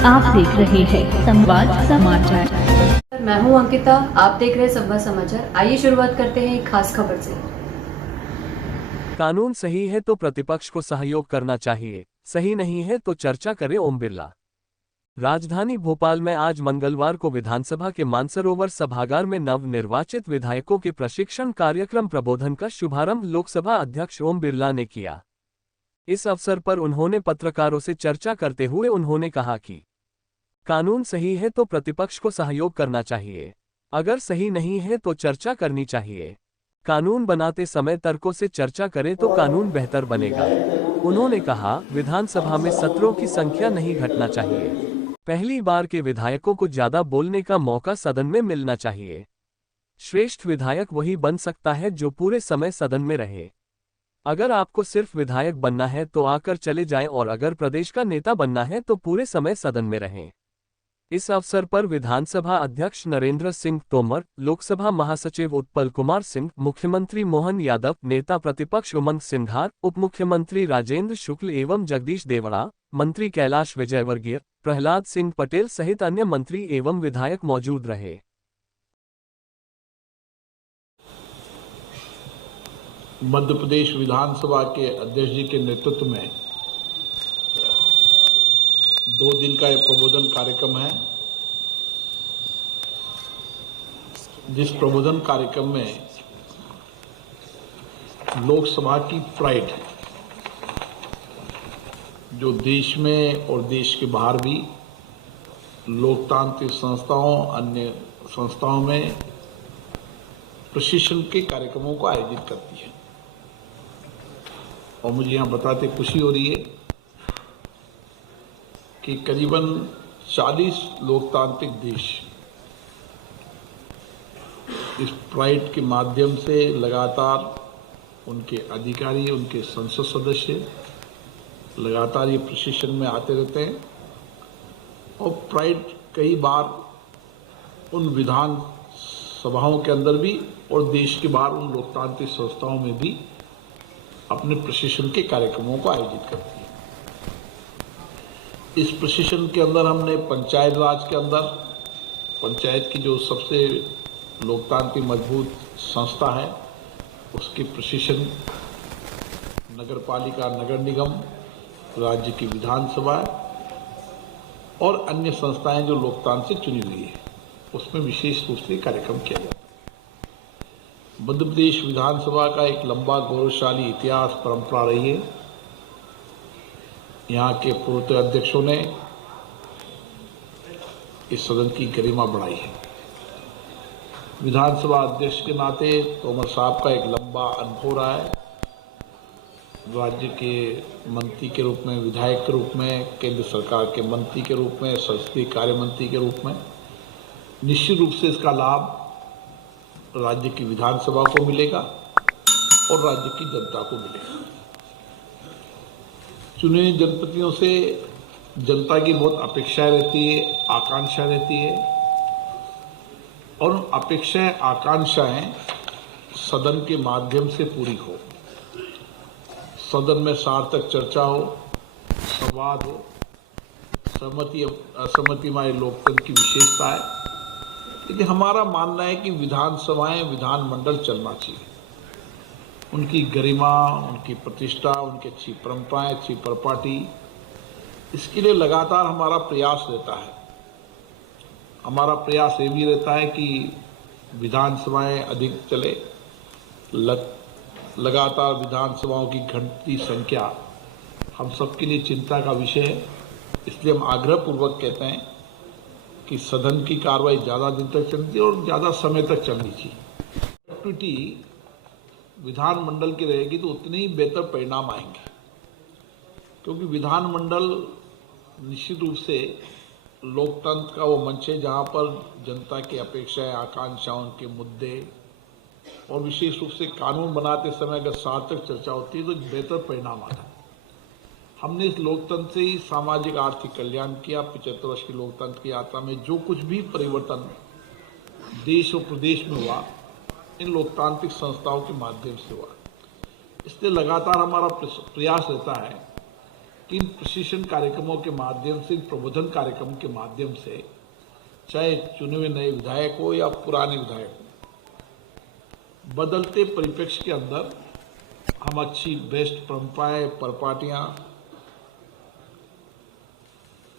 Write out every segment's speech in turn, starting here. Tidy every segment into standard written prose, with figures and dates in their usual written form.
आप देख रहे हैं संवाद समाचार। मैं हूं अंकिता, आप देख रहे हैं संवाद समाचार। आइए शुरुआत करते हैं एक खास खबर से। कानून सही है तो प्रतिपक्ष को सहयोग करना चाहिए, सही नहीं है तो चर्चा करे ओम बिरला। राजधानी भोपाल में आज मंगलवार को विधानसभा के मानसरोवर सभागार में नवनिर्वाचित विधायकों के प्रशिक्षण कार्यक्रम प्रबोधन का शुभारंभ लोकसभा अध्यक्ष ओम बिरला ने किया। इस अवसर पर उन्होंने पत्रकारों से चर्चा करते हुए उन्होंने कहा कि कानून सही है तो प्रतिपक्ष को सहयोग करना चाहिए, अगर सही नहीं है तो चर्चा करनी चाहिए। कानून बनाते समय तर्कों से चर्चा करें तो कानून बेहतर बनेगा। उन्होंने कहा, विधानसभा में सत्रों की संख्या नहीं घटना चाहिए। पहली बार के विधायकों को ज्यादा बोलने का मौका सदन में मिलना चाहिए। श्रेष्ठ विधायक वही बन सकता है जो पूरे समय सदन में रहे। अगर आपको सिर्फ विधायक बनना है तो आकर चले जाएं और अगर प्रदेश का नेता बनना है तो पूरे समय सदन में रहें। इस अवसर पर विधानसभा अध्यक्ष नरेंद्र सिंह तोमर, लोकसभा महासचिव उत्पल कुमार सिंह, मुख्यमंत्री मोहन यादव, नेता प्रतिपक्ष उमंग सिंघार, उप मुख्यमंत्री राजेंद्र शुक्ल एवं जगदीश देवड़ा, मंत्री कैलाश विजयवर्गीय, प्रहलाद सिंह पटेल सहित अन्य मंत्री एवं विधायक मौजूद रहे। मध्य प्रदेश विधानसभा के अध्यक्ष जी के नेतृत्व में 2 दिन का यह प्रबोधन कार्यक्रम है। जिस प्रबोधन कार्यक्रम में लोकसभा की प्राइड, जो देश में और देश के बाहर भी लोकतांत्रिक संस्थाओं, अन्य संस्थाओं में प्रशिक्षण के कार्यक्रमों को आयोजित करती है। और मुझे यहां बताते खुशी हो रही है कि करीबन 40 लोकतांत्रिक देश इस प्राइड के माध्यम से लगातार उनके अधिकारी, उनके संसद सदस्य लगातार ये प्रशिक्षण में आते रहते हैं। और प्राइड कई बार उन विधान सभाओं के अंदर भी और देश के बाहर उन लोकतांत्रिक संस्थाओं में भी अपने प्रशिक्षण के कार्यक्रमों को आयोजित करती है। इस प्रशिक्षण के अंदर हमने पंचायत राज के अंदर, पंचायत की जो सबसे लोकतांत्रिक मजबूत संस्था है, उसके प्रशिक्षण, नगर पालिका, नगर निगम, राज्य की विधानसभा और अन्य संस्थाएं जो लोकतांत्रिक चुनी हुई है, उसमें विशेष रूप से कार्यक्रम किया जाता है। मध्य प्रदेश विधानसभा का एक लंबा गौरवशाली इतिहास, परंपरा रही है। यहाँ के पूर्व अध्यक्षों ने इस सदन की गरिमा बढ़ाई है। विधानसभा अध्यक्ष के नाते तोमर साहब का एक लंबा अनुभव रहा है। राज्य के मंत्री के रूप में, विधायक के रूप में, केंद्र सरकार के मंत्री के रूप में, संसदीय कार्य मंत्री के रूप में। निश्चित रूप से इसका लाभ राज्य की विधानसभा को मिलेगा और राज्य की जनता को मिलेगा। चुने हुए जनप्रतिनिधियों से जनता की बहुत अपेक्षाएं रहती है, आकांक्षा रहती है और उन अपेक्षाएं, आकांक्षाएं सदन के माध्यम से पूरी हो। सदन में सार्थक चर्चा हो, संवाद हो, सहमति असहमति में लोकतंत्र की विशेषता है। लेकिन हमारा मानना है कि विधानसभाएं, विधानमंडल चलना चाहिए। उनकी गरिमा, उनकी प्रतिष्ठा, उनकी अच्छी परंपराएं, अच्छी परिपाटी, इसके लिए लगातार हमारा प्रयास रहता है। हमारा प्रयास ये भी रहता है कि विधानसभाएं अधिक चले। लगातार विधानसभाओं की घटती संख्या हम सबके लिए चिंता का विषय है। इसलिए हम आग्रहपूर्वक कहते हैं कि सदन की कार्रवाई ज़्यादा दिन तक चलनी चाहिए और ज़्यादा समय तक चलनी चाहिए। एक्टिविटी विधानमंडल की रहेगी तो उतने ही बेहतर परिणाम आएंगे, क्योंकि विधानमंडल निश्चित रूप से लोकतंत्र का वो मंच है जहाँ पर जनता की अपेक्षाएं, आकांक्षाओं के मुद्दे और विशेष रूप से कानून बनाते समय अगर सार्थक चर्चा होती है तो बेहतर परिणाम आता है। हमने इस लोकतंत्र से ही सामाजिक आर्थिक कल्याण किया। 75 वर्ष की लोकतंत्र की यात्रा में जो कुछ भी परिवर्तन देश और प्रदेश में हुआ, इन लोकतांत्रिक संस्थाओं के माध्यम से हुआ। इसलिए लगातार हमारा प्रयास रहता है कि इन प्रशिक्षण कार्यक्रमों के माध्यम से, इन प्रबोधन कार्यक्रम के माध्यम से, चाहे चुने हुए नए विधायक हो या पुराने विधायक हो, बदलते परिप्रेक्ष्य के अंदर हम अच्छी बेस्ट परंपराएं, परिपाटियां,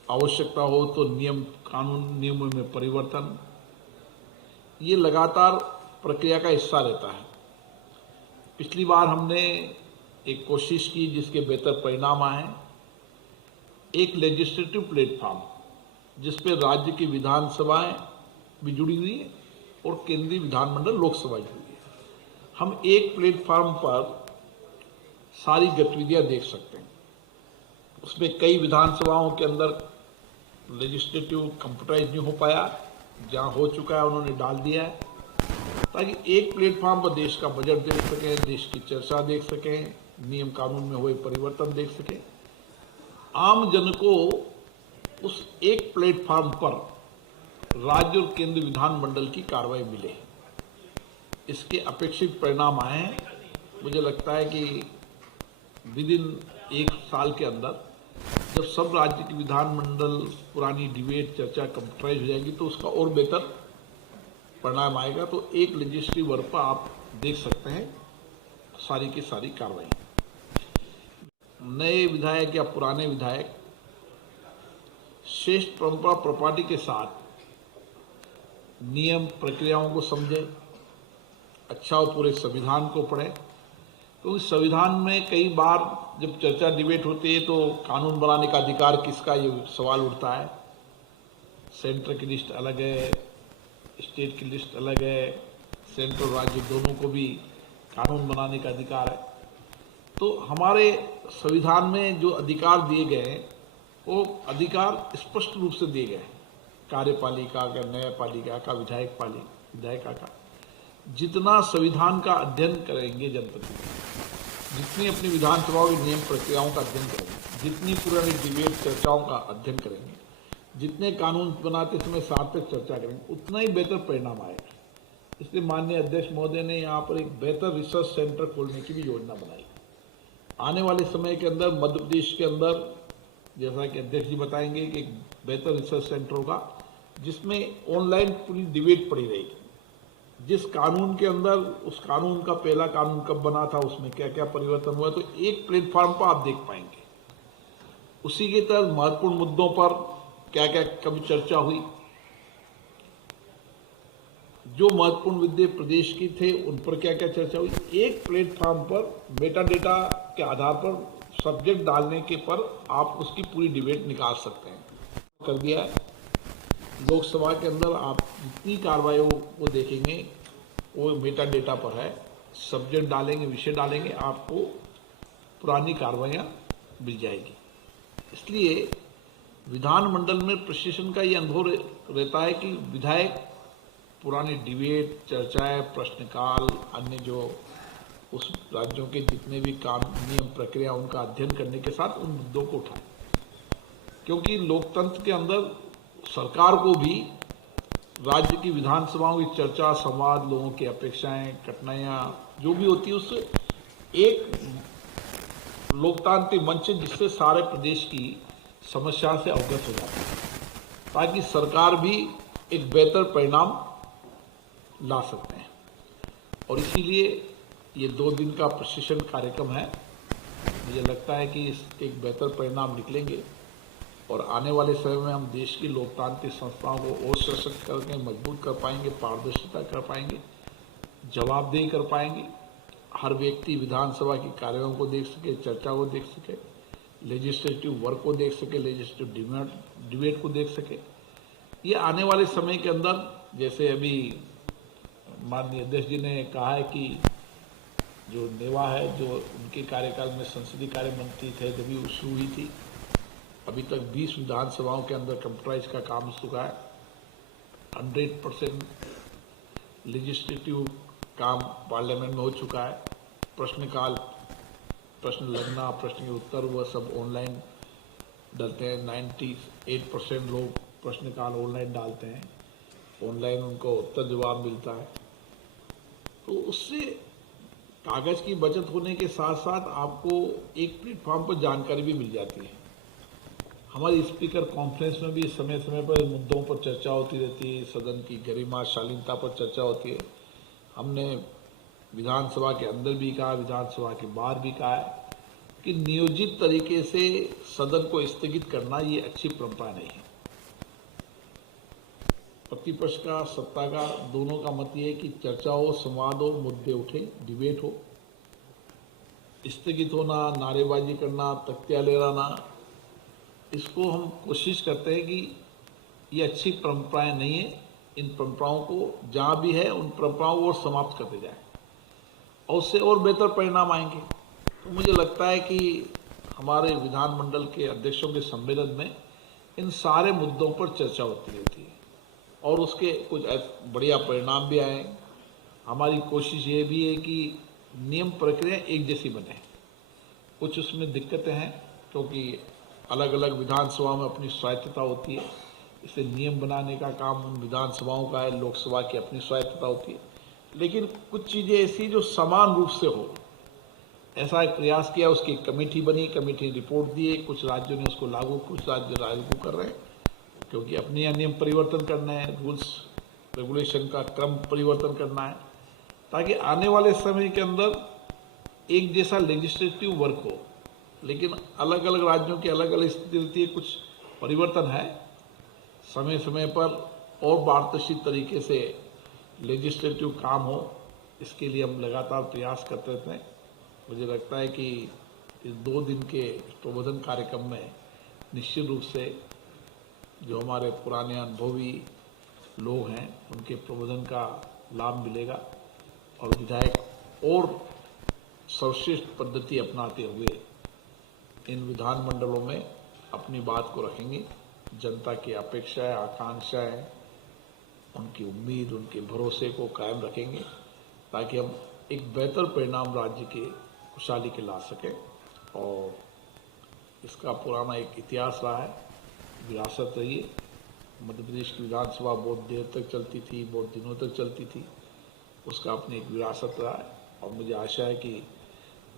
आवश्यकता हो तो नियमों में परिवर्तन, ये लगातार प्रक्रिया का हिस्सा रहता है। पिछली बार हमने एक कोशिश की जिसके बेहतर परिणाम आए, एक लेजिस्लेटिव प्लेटफॉर्म जिसपे राज्य की विधानसभाएं भी जुड़ी हुई है और केंद्रीय विधानमंडल लोकसभा जुड़ी है। हम एक प्लेटफॉर्म पर सारी गतिविधियां देख सकते हैं। उसमें कई विधानसभाओं के अंदर लेजिस्लेटिव कंप्यूटराइज नहीं हो पाया, जहां हो चुका है उन्होंने डाल दिया है, ताकि एक प्लेटफॉर्म पर देश का बजट देख सकें, देश की चर्चा देख सकें, नियम कानून में हुए परिवर्तन देख सकें। आम जन को उस एक प्लेटफॉर्म पर राज्य और केंद्र विधानमंडल की कार्रवाई मिले, इसके अपेक्षित परिणाम आए हैं। मुझे लगता है कि विद इन एक साल के अंदर जब सब राज्य की विधानमंडल पुरानी डिबेट, चर्चा कंप्यूटराइज हो जाएगी तो उसका और बेहतर परिणाम आएगा। तो एक लेजिस्लेटिव वर्क पर आप देख सकते हैं सारी की सारी कार्रवाई। नए विधायक या पुराने विधायक श्रेष्ठ परंपरा प्रॉपर्टी के साथ नियम प्रक्रियाओं को समझे, अच्छा और पूरे संविधान को पढ़े, क्योंकि संविधान में कई बार जब चर्चा डिबेट होती है तो कानून बनाने का अधिकार किसका, ये सवाल उठता है। सेंटर की लिस्ट अलग है, स्टेट की लिस्ट अलग है, सेंटर और राज्य दोनों को भी कानून बनाने का अधिकार है। तो हमारे संविधान में जो अधिकार दिए गए हैं वो अधिकार स्पष्ट रूप से दिए गए हैं। कार्यपालिका का, न्यायपालिका का, विधायिका का। जितना संविधान का अध्ययन करेंगे जनप्रतिनिधि, जितनी अपनी विधानसभाओं की नियम प्रक्रियाओं का अध्ययन करेंगे, जितनी पुरानी डिबेट चर्चाओं का अध्ययन करेंगे, जितने कानून बनाते समय साथ तक चर्चा करेंगे, उतना ही बेहतर परिणाम आएगा। इसलिए माननीय अध्यक्ष महोदय ने यहाँ पर एक बेहतर रिसर्च सेंटर खोलने की भी योजना बनाई। आने वाले समय के अंदर मध्य प्रदेश के अंदर, जैसा कि अध्यक्ष जी बताएंगे, कि एक बेहतर रिसर्च सेंटर होगा जिसमें ऑनलाइन पूरी डिबेट पड़ी रहेगी। जिस कानून के अंदर, उस कानून का पहला कानून कब बना था, उसमें क्या क्या परिवर्तन हुआ, तो एक प्लेटफॉर्म पर आप देख पाएंगे। उसी के तहत महत्वपूर्ण मुद्दों पर क्या क्या कभी चर्चा हुई, जो महत्वपूर्ण मुद्दे प्रदेश की थे उन पर क्या क्या चर्चा हुई, एक प्लेटफॉर्म पर मेटा डेटा के आधार पर सब्जेक्ट डालने के पर आप उसकी पूरी डिबेट निकाल सकते हैं। कर दिया है। लोकसभा के अंदर आप जितनी कार्रवाई वो देखेंगे वो मेटा डेटा पर है। सब्जेक्ट डालेंगे, विषय डालेंगे, आपको पुरानी कार्रवाइयां मिल जाएगी। इसलिए विधानमंडल में प्रशिक्षण का ये अनुभव रहता है कि विधायक पुरानी डिबेट, चर्चाएं, प्रश्नकाल, अन्य जो उस राज्यों के जितने भी नियम प्रक्रिया उनका अध्ययन करने के साथ उन मुद्दों को उठाएं, क्योंकि लोकतंत्र के अंदर सरकार को भी राज्य की विधानसभाओं की चर्चा, संवाद, लोगों की अपेक्षाएं, कठिनाइयां जो भी होती है, उससे एक लोकतांत्रिक मंच है जिससे सारे प्रदेश की समस्या से अवगत हो जाते हैं, ताकि सरकार भी एक बेहतर परिणाम ला सकते हैं। और इसीलिए ये 2 दिन का प्रशिक्षण कार्यक्रम है। मुझे लगता है कि इसके एक बेहतर परिणाम निकलेंगे और आने वाले समय में हम देश की लोकतांत्रिक संस्थाओं को और सशक्त करके मजबूत कर पाएंगे, पारदर्शिता कर पाएंगे, जवाबदेही कर पाएंगे। हर व्यक्ति विधानसभा की कार्यों को देख सके, चर्चा को देख सके, लेजिस्लेटिव वर्क को देख सके, लेजिस्लेटिव डिबेट को देख सके। ये आने वाले समय के अंदर, जैसे अभी माननीय अध्यक्ष जी ने कहा है कि जो नेवा है, जो उनके कार्यकाल में संसदीय कार्य मंत्री थे जब भी शुरू हुई थी, अभी तक 20 विधानसभाओं के अंदर कंप्यूटराइज का काम हो चुका है। 100% लेजिस्लेटिव काम पार्लियामेंट में हो चुका है। प्रश्नकाल, प्रश्न लगना, प्रश्न के उत्तर वह सब ऑनलाइन डालते हैं। 98% लोग प्रश्नकाल ऑनलाइन डालते हैं, ऑनलाइन उनको उत्तर जवाब मिलता है। तो उससे कागज की बचत होने के साथ साथ आपको एक प्लेटफॉर्म पर जानकारी भी मिल जाती है। हमारी स्पीकर कॉन्फ्रेंस में भी समय समय पर मुद्दों पर चर्चा होती रहती है, सदन की गरिमा शालीनता पर चर्चा होती है। हमने विधानसभा के अंदर भी कहा, विधानसभा के बाहर भी कहा है कि नियोजित तरीके से सदन को स्थगित करना ये अच्छी परंपरा नहीं है। प्रतिपक्ष का, सत्ता का, दोनों का मत ये है कि चर्चा हो, संवाद हो, मुद्दे उठे, डिबेट हो। स्थगित होना, नारेबाजी करना, तख्तियां लहराना, इसको हम कोशिश करते हैं कि ये अच्छी परंपराएं नहीं है। इन परंपराओं को जहां भी है उन परंपराओं को समाप्त करते जाए और उससे और बेहतर परिणाम आएंगे। तो मुझे लगता है कि हमारे विधानमंडल के अध्यक्षों के सम्मेलन में इन सारे मुद्दों पर चर्चा होती रहती है और उसके कुछ बढ़िया परिणाम भी आए। हमारी कोशिश ये भी है कि नियम प्रक्रिया एक जैसी बने। कुछ उसमें दिक्कतें हैं क्योंकि अलग अलग विधानसभा में अपनी स्वायत्तता होती है, इसे नियम बनाने का काम उन विधानसभाओं का है, लोकसभा की अपनी स्वायत्तता होती है। लेकिन कुछ चीज़ें ऐसी जो समान रूप से हो, ऐसा एक प्रयास किया। उसकी कमेटी बनी, कमेटी रिपोर्ट दी, कुछ राज्यों ने उसको लागू, कुछ राज्य लागू कर रहे हैं क्योंकि अपने यहाँ नियम परिवर्तन करना है, रूल्स रेगुलेशन का क्रम परिवर्तन करना है ताकि आने वाले समय के अंदर एक जैसा लेजिस्लेटिव वर्क हो। लेकिन अलग अलग राज्यों की अलग अलग स्थिति रहती है, कुछ परिवर्तन है। समय समय पर और पारदर्शी तरीके से लेजिस्लेटिव काम हो, इसके लिए हम लगातार प्रयास करते रहते हैं। मुझे लगता है कि इस 2 दिन के प्रबोधन कार्यक्रम में निश्चित रूप से जो हमारे पुराने अनुभवी लोग हैं उनके प्रबोधन का लाभ मिलेगा और विधायक और सर्वश्रेष्ठ पद्धति अपनाते हुए इन विधानमंडलों में अपनी बात को रखेंगे। जनता की अपेक्षाएं, आकांक्षाएं, उनकी उम्मीद, उनके भरोसे को कायम रखेंगे ताकि हम एक बेहतर परिणाम राज्य के खुशहाली के ला सकें। और इसका पुराना एक इतिहास रहा है, विरासत रही है। मध्य प्रदेश की विधानसभा बहुत देर तक चलती थी, बहुत दिनों तक चलती थी, उसका अपनी एक विरासत रहा है और मुझे आशा है कि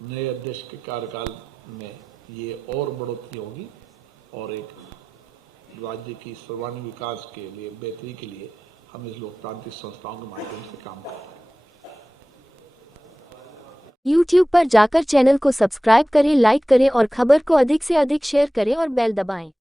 नए अध्यक्ष के कार्यकाल में ये और बढ़ोतरी होगी और एक राज्य की सर्वांगीण विकास के लिए, बेहतरी के लिए हम इस लोकतांत्रिक संस्थाओं के माध्यम से काम करते हैं। YouTube पर जाकर चैनल को सब्सक्राइब करें, लाइक करें और खबर को अधिक से अधिक शेयर करें और बेल दबाएं।